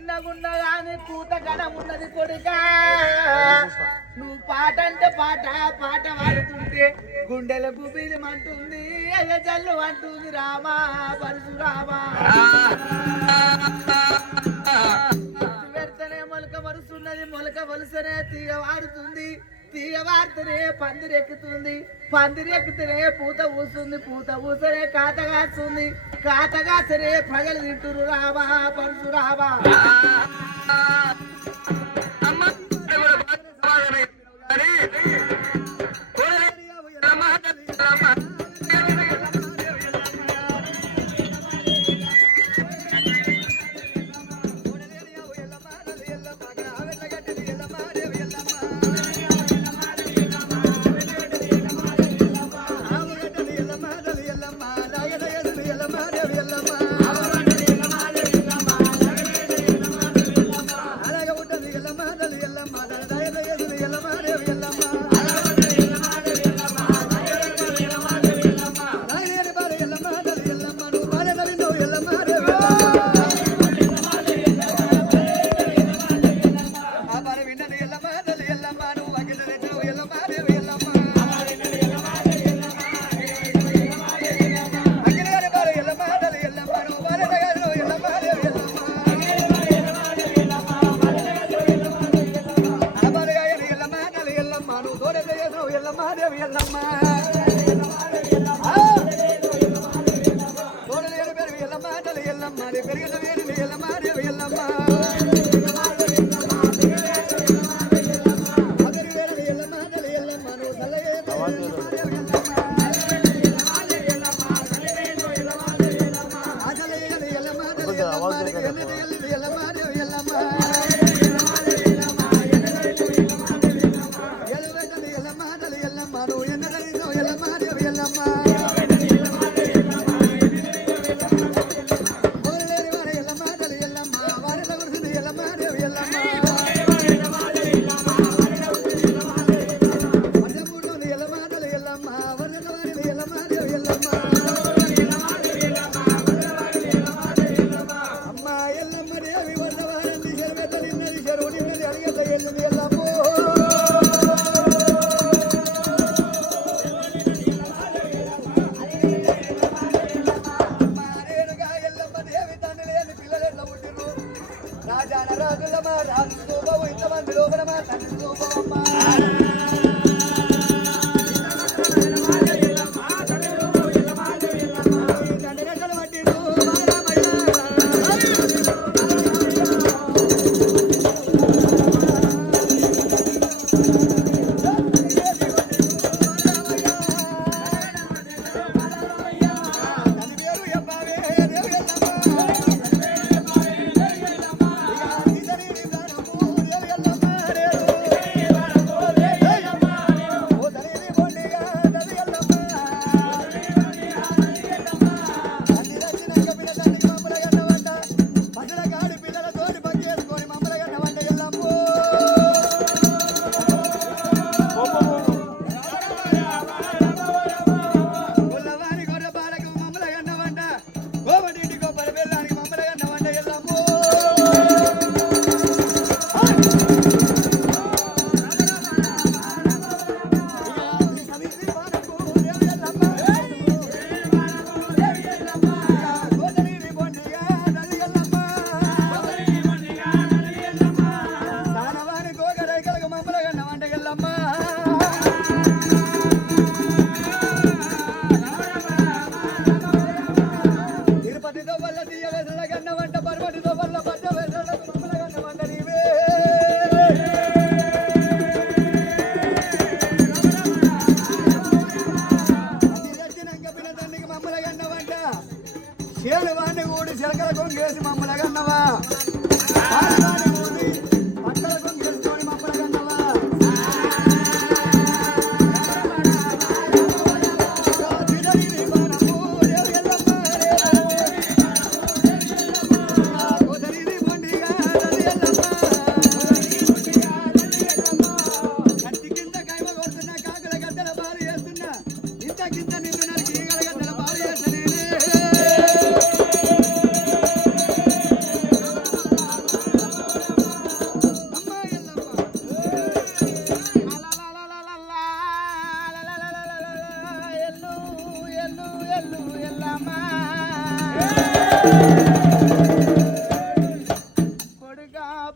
చిన్నగున్నా గాని కూత గడం ఉన్నది కొడుకా నువ్వు పాట అంటే పాట పాట పాడుతుంటే గుండెల గుబిలిమంటుంది అయ్య జల్లు అంటుంది రామా పరశురామా పెడితేనే మొలక మరుస్తున్నది మొలక వలసనే తీగ వాడుతుంది తీగ వాడితేనే పందిరెక్కుతుంది పందిరెక్కితేనే పూత ఊస్తుంది పూత ఊసనే కాతగాస్తుంది కాతగాసనే ప్రజలు తింటురు రామా పరశురామా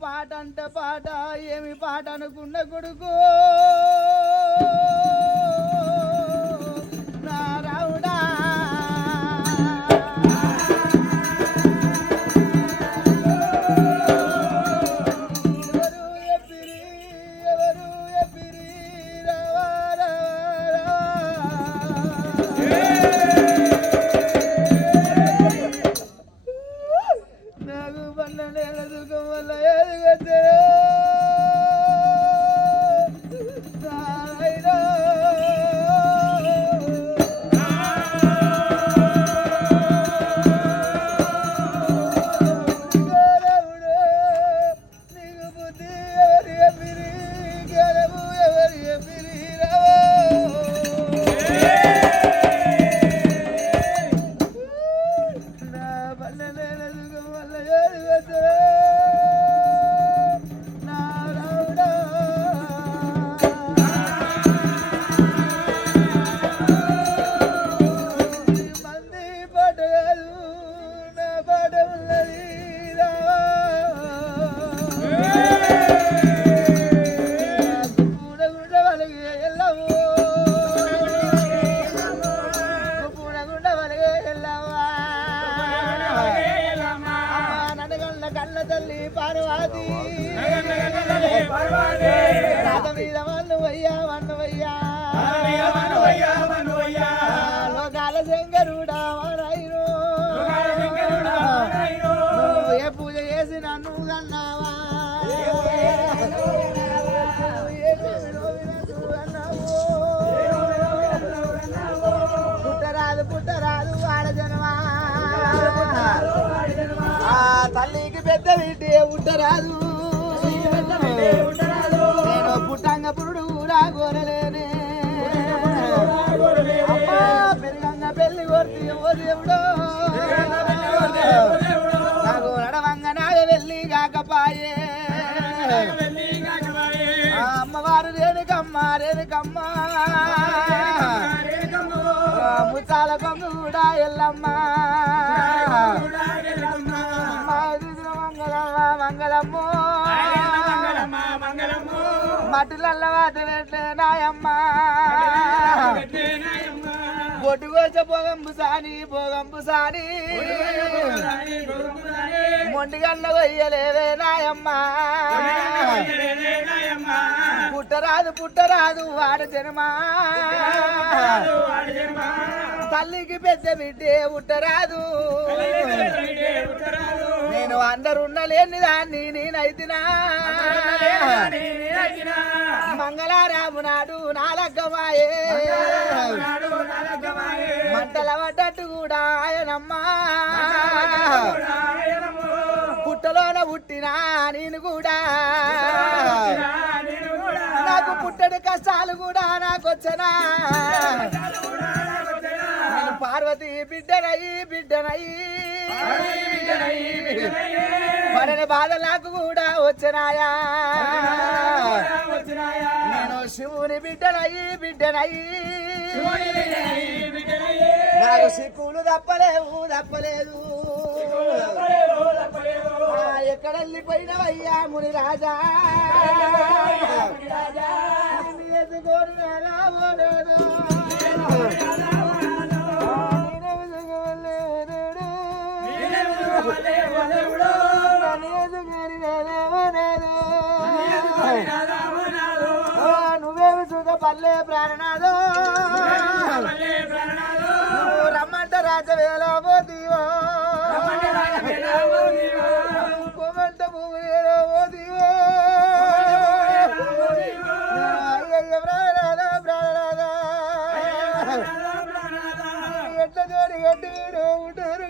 పాట అంటే పాట ఏమి పాట అనుకున్న కొడుకు నా రావుడా పుట్టరాదు ఆడజనమా తల్లికి పెద్ద బిడ్డే పుట్టరాదు నేను పుట్టంగ పురుడు కూడా కోరలేనే అమ్మా పెరిగంగ పెళ్లి కొర్తి ఓ దేవుడో నాకు నడవంగ నాగ వెళ్ళి కాకపాయే అమ్మవారు రేణుకమ్మ ముచ్చాల కొంగు కూడా ఎల్లమ్మ మంగళమ్మ మటులల్ల వాతలెట్లే నాయమ్మ బొట్టు కోస భోగంపు సాని మొండిగల్ల కొయ్యలేవే నాయమ్మ పుట్టరాదు వాడ జనమా తల్లికి పెద్ద బిడ్డే పుట్టరాదు నేను అందరున్న లేని దాన్ని నేనైతినా మంగళారాము నాడు నాలగ్గమాయే మంటల పడ్డట్టు కూడా ఆయనమ్మా పుట్టలోన పుట్టినా నేను కూడా నాకు పుట్టడి కష్టాలు కూడా నాకొచ్చనా నేను పార్వతి బిడ్డనయి పడని బాధ నాకు కూడా వచ్చినాయా నేను శివుని బిడ్డనయి నాకు సిక్కులు తప్పలేదు ఎక్కడ వెళ్ళిపోయినవయ్యా ముని రాజా ఎదుగోని రాలేదు నువ్వేమి చూక పల్లె ప్రాణనాదో నువ్వు రమ్మంట రాజవేళ పోతీవో కోమంట భూమి పోతీవో ప్రాణనాదా ఎట్ల జోడి గట్టి వీడు ఉంటారు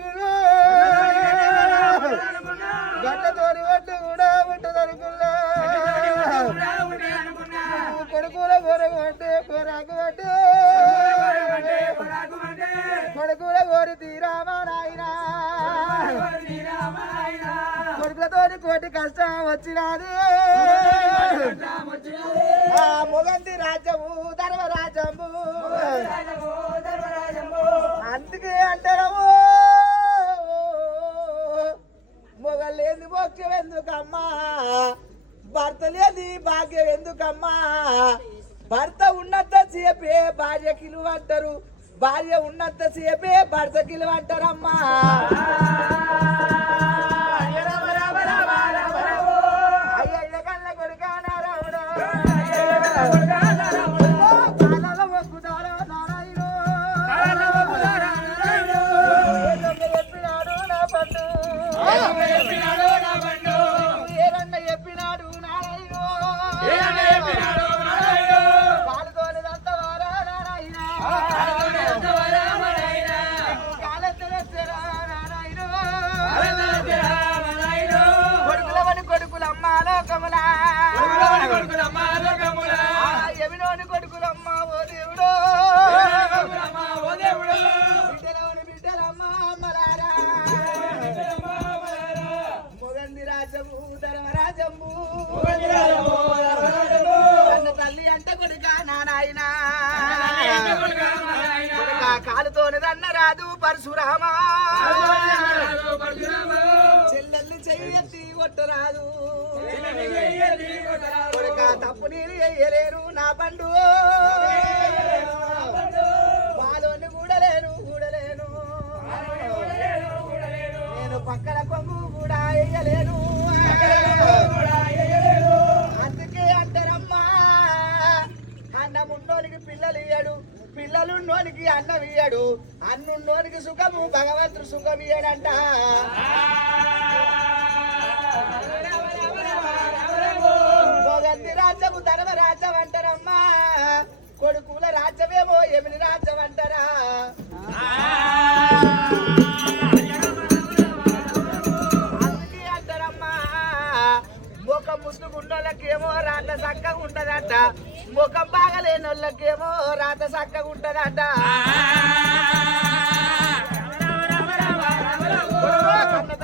గట్టతోని వడ్డు కూడా ఉంటదనుకున్నా కొడుకుల కొరగొట్టే కొరకు పట్టే కొడుకుల కోరి తీరామా నాయనా కొడుకులతోని కోటి కష్టం వచ్చినది ఆ మొగంది రాజ్యము ధర్మరాజ్యము అందుకే అంటారు మొగలేంది మోక్షం ఎందుకమ్మా భర్త లేది భాగ్యం ఎందుకమ్మా భర్త ఉన్నంత సేపే భార్య కిలువ అంటారు భార్య ఉన్నంత సేపే భర్త కిలువ అంటారమ్మా అయ్యయ్య కళ్ళ కొడుకానా రాముడు కాలాల మొక్కుతారో నారాయణు చెప్పినాడు నా పండు ఏరన్న చెప్పినాడు నారాయణు కాలుతోనిదంత వారా నారాయణ కాలెత్తరా నారాయణ కొడుకులవని కొడుకులమ్మ లోకములా ఎవినోని కొడుకులమ్మ ఓ దేవుడు బిడ్డలోని బిడ్డలమ్మ అమ్మలారా మొగంది రాజము ధర్మరాజము అన్న తల్లి అంటే కొడుక నానాయన కొడుక కాలుతోని దన్న రాదు పరశురామా చెల్లెల్ని చెయ్యెత్తి కొట్టరాదు కొడుక తప్పు నీరు వేయలేరు నా పండు పాలోని కూడలేను నేను పక్కన కొంగు కూడా వేయలేను అందుకే అంటారమ్మా అన్నమున్నోనికి పిల్లలు ఇయ్యడు పిల్లలున్నోనికి అన్నం ఇయ్యడు అన్నున్నోనికి సుఖము భగవంతుడు సుఖం ఇయ్యడంట మొగంది రాజ్యము ధర్మరాజ్యం అంటారమ్మా కొడుకుల రాజ్యమేమో ఎమిని రాజ్యం అంటారా అందుకే అంటారమ్మా ముఖం ముసుగున్నోళ్ళకేమో రాత చక్కగా ఉంటదట ముఖం బాగలేని వాళ్ళకేమో రాత చక్కగా ఉంటదట